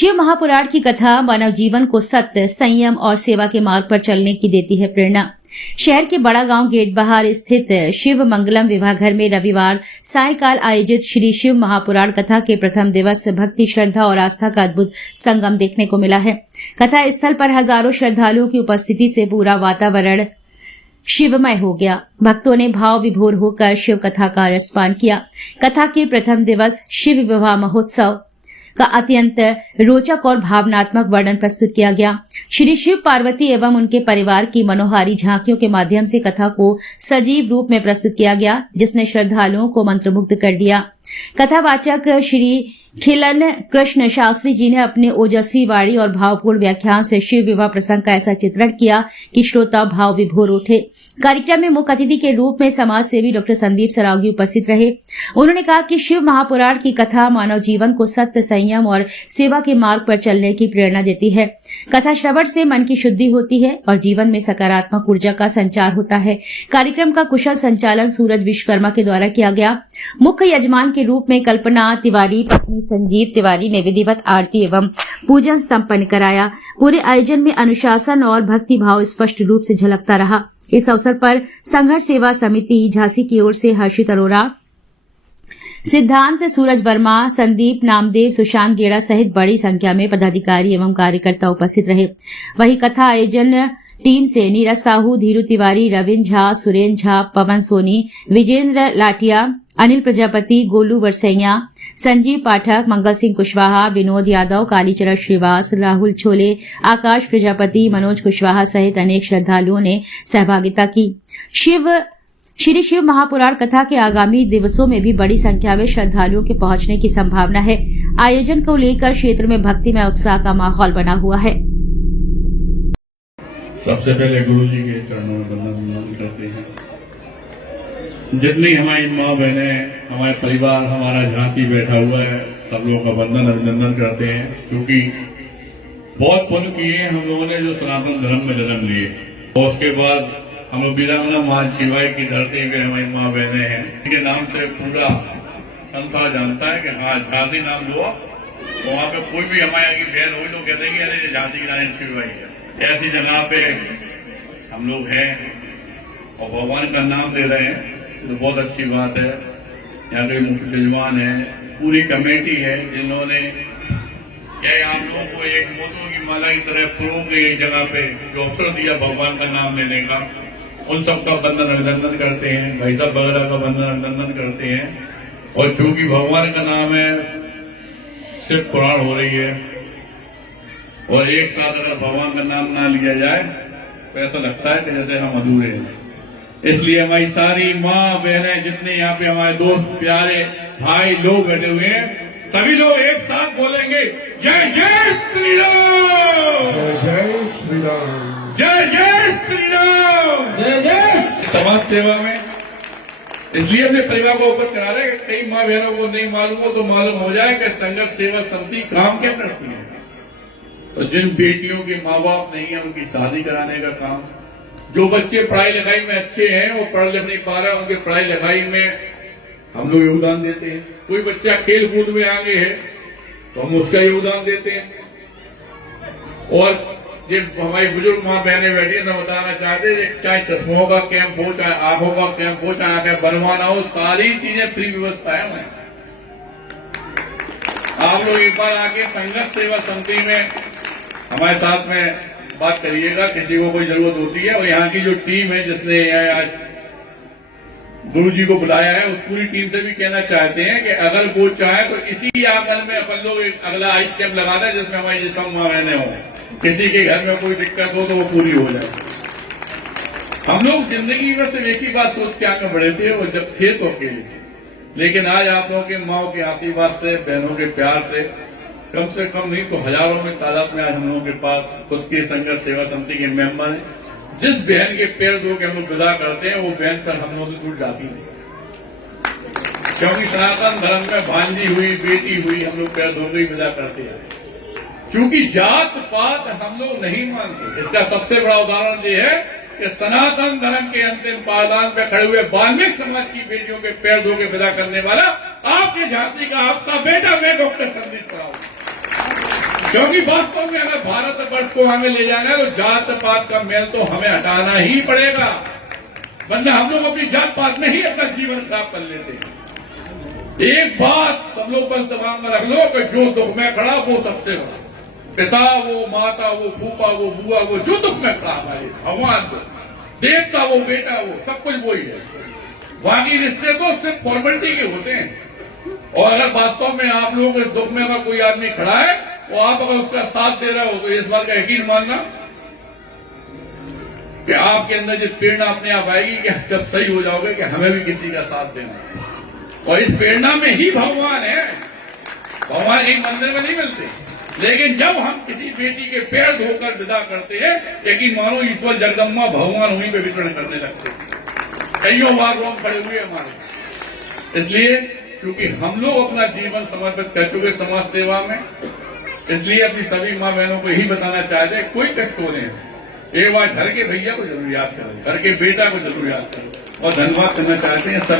शिव महापुराण की कथा मानव जीवन को सत्य, संयम और सेवा के मार्ग पर चलने की देती है प्रेरणा। शहर के बड़ा गांव गेट बाहर स्थित शिव मंगलम विवाहघर में रविवार सायंकाल आयोजित श्री शिव महापुराण कथा के प्रथम दिवस भक्ति, श्रद्धा और आस्था का अद्भुत संगम देखने को मिला है। कथा स्थल पर हजारों श्रद्धालुओं की उपस्थिति से पूरा वातावरण शिवमय हो गया। भक्तों ने भाव विभोर होकर शिव कथा का रसपान किया। कथा के प्रथम दिवस शिव विवाह महोत्सव का अत्यंत रोचक और भावनात्मक वर्णन प्रस्तुत किया गया। श्री शिव पार्वती एवं उनके परिवार की मनोहारी झांकियों के माध्यम से कथा को सजीव रूप में प्रस्तुत किया गया, जिसने श्रद्धालुओं को मंत्रमुग्ध कर दिया। कथावाचक श्री खिलन कृष्ण शास्त्री जी ने अपने ओजस्वी वाणी और भावपूर्ण व्याख्यान से शिव विवाह प्रसंग का ऐसा चित्रण किया कि श्रोता भाव विभोर उठे। कार्यक्रम में मुख्य अतिथि के रूप में समाज सेवी डॉक्टर संदीप सरावगी उपस्थित रहे। उन्होंने कहा कि शिव महापुराण की कथा मानव जीवन को सत्य, संयम और सेवा के मार्ग पर चलने की प्रेरणा देती है। कथा श्रवण से मन की शुद्धि होती है और जीवन में सकारात्मक ऊर्जा का संचार होता है। कार्यक्रम का कुशल संचालन सूरज विश्वकर्मा के द्वारा किया गया। मुख्य यजमान के रूप में कल्पना तिवारी, पत्नी संजीव तिवारी ने विधिवत आरती एवं पूजन संपन्न कराया। पूरे आयोजन में अनुशासन और भक्ति भाव स्पष्ट रूप से झलकता रहा। इस अवसर पर संघर्ष सेवा समिति झांसी की ओर से हर्षित अरोरा, सिद्धांत सूरज वर्मा, संदीप नामदेव, सुशांत गेड़ा सहित बड़ी संख्या में पदाधिकारी एवं कार्यकर्ता उपस्थित रहे। वहीं कथा आयोजन टीम से नीरज साहू, धीरू तिवारी, रविंद्र झा, सुरेंद्र झा, पवन सोनी, विजेंद्र लाटिया, अनिल प्रजापति, गोलू बरसैया, संजीव पाठक, मंगल सिंह कुशवाहा, विनोद यादव, कालीचरण श्रीवास, राहुल छोले, आकाश प्रजापति, मनोज कुशवाहा सहित अनेक श्रद्धालुओं ने सहभागिता की। श्री शिव महापुराण कथा के आगामी दिवसों में भी बड़ी संख्या में श्रद्धालुओं के पहुंचने की संभावना है। आयोजन को लेकर क्षेत्र में भक्तिमय उत्साह का माहौल बना हुआ है। सबसे पहले गुरु जी के चरणों में वंदन करते हैं। जितनी हमारी माँ बहनें, हमारे परिवार, हमारा झांसी बैठा हुआ है, सब लोगों का वंदन अभिनंदन करते हैं, क्योंकि बहुत पुण्य किए हम लोगों ने जो सनातन धर्म में जन्म लिए। और उसके बाद हम लोग वीरांगना मां शिवाई की धरती पे हमारी माँ बहनें हैं, इनके नाम से पूरा संसार जानता है कि हाँ झांसी नाम लो, तो वहाँ पे कोई भी हमारे यहाँ की बहन हुई तो कहते हैं कि अरे झांसी की रानी शिवाई है। ऐसी जगह पे हम लोग हैं और भगवान का नाम ले रहे हैं, तो बहुत अच्छी बात है। यहाँ के मुख्य यजमान है, पूरी कमेटी है, जिन्होंने क्या आप लोगों को एक मोतों की माला की तरह प्रूव के एक जगह पे जो अवसर दिया भगवान का नाम लेने का, उन सबका वंदन अभिनंदन करते हैं। भाई साहब वगैरह का वंदन अभिनंदन करते हैं। और चूंकि भगवान का नाम है, शिव पुराण हो रही है, और एक साथ अगर भगवान का नाम ना लिया जाए तो ऐसा लगता है कि जैसे हम अधूरे हैं। इसलिए हमारी सारी माँ बहनें, जितने यहाँ पे हमारे दोस्त प्यारे भाई लोग बैठे हुए हैं, सभी लोग एक साथ बोलेंगे जय जय श्री राम, जय जय श्री राम, जय जय श्री राम, जय जय। समाज सेवा में इसलिए अपने परिवार को अवगत करा रहे हैं कि कई माँ बहनों को नहीं मालूम हो तो मालूम हो जाए कि संघर्ष सेवा समिति काम क्या करती है। तो जिन बेटियों के माँ बाप नहीं है, उनकी शादी कराने का काम, जो बच्चे पढ़ाई लिखाई में अच्छे हैं वो पढ़ लिख नहीं पा रहे, उनके पढ़ाई लिखाई में हम लोग योगदान देते हैं। कोई बच्चा खेल कूद में आगे है तो हम उसका योगदान देते हैं। और जब हमारी बुजुर्ग माँ बहनें बैठी हैं तो बताना चाहते हैं, चाहे चश्मों का कैंप हो, चाहे आंखों का कैंप हो, चाहे आंखें बनवाना हो, सारी चीजें फ्री व्यवस्था है हमें। आप लोग एक बार आके संघर्ष सेवा समिति में हमारे साथ में बात करिएगा, किसी को कोई जरूरत होती है। और यहाँ की जो टीम है जिसने आज गुरु जी को बुलाया है, उस पूरी टीम से भी कहना चाहते हैं कि अगर वो चाहे तो इसी आंगन में अपन लोग एक अगला आइस कैंप लगा दें, जिसमें हमारी जिसम माँ बहने हो, किसी के घर में कोई दिक्कत हो तो वो पूरी हो जाए। हम लोग जिंदगी में सिर्फ एक ही बात सोच के आगे बढ़े थे, और जब थे तो अकेले थे, लेकिन आज आप लोगों के माओ के आशीर्वाद से, बहनों के प्यार से, कम से कम नहीं तो हजारों में तादाद में आज हम लोगों के पास खुद की संघर्ष सेवा समिति के मेंबर हैं। जिस बहन के पैर धो के हम लोग विदा करते हैं, वो बहन पर हम लोगों से टूट जाती है, क्योंकि सनातन धर्म में भांजी हुई, बेटी हुई, हम लोग पैर धो के विदा करते हैं। क्योंकि जात पात हम लोग नहीं मानते। इसका सबसे बड़ा उदाहरण ये है कि सनातन धर्म के अंतिम पायदान पे खड़े हुए वाल्मीकि समाज की बेटियों के पैर धो के विदा करने वाला आपके झांसी का आपका बेटा, मैं डॉक्टर संदीप सरावगी। क्योंकि वास्तव में अगर भारत वर्ष को आगे ले जाना है तो जात पात का मेल तो हमें हटाना ही पड़ेगा, वरना हम लोग अपनी जात पात में ही अपना जीवन खराब कर लेते हैं। एक बात सब लोग बस दिमाग में रख लो कि जो दुख में खड़ा वो सबसे बड़ा, पिता वो, माता वो, फूफा वो, बुआ वो, जो दुख में खड़ा हमारे भगवान को, देवता वो, बेटा वो, सब कुछ वही है। बाकी रिश्ते तो सिर्फ फॉर्मेलिटी के होते हैं। और अगर वास्तव में आप लोगों के दुख में अगर कोई आदमी खड़ा है तो आप अगर उसका साथ दे रहे हो तो इस बात का यकीन मानना कि आपके अंदर जो प्रेरणा अपने आप आएगी कि जब सही हो जाओगे कि हमें भी किसी का साथ देना। और इस प्रेरणा में ही भगवान है। भगवान एक मंदिर में नहीं मिलते, लेकिन जब हम किसी बेटी के पैर धोकर विदा करते हैं, यकीन मानो ईश्वर जगदम्बा भगवान वहीं पे विचरण करने लगते हैं। कईयों बार रोम पड़े हुए हमारे, इसलिए क्योंकि हम लोग अपना जीवन समर्पित कर चुके समाज सेवा में, इसलिए अपनी सभी माँ बहनों को यही बताना चाहते हैं, कोई कष्ट हो रहे हैं, एक बार घर के भैया को जरूर याद करें, घर के बेटा को जरूर याद करें और धन्यवाद करना चाहते हैं सब।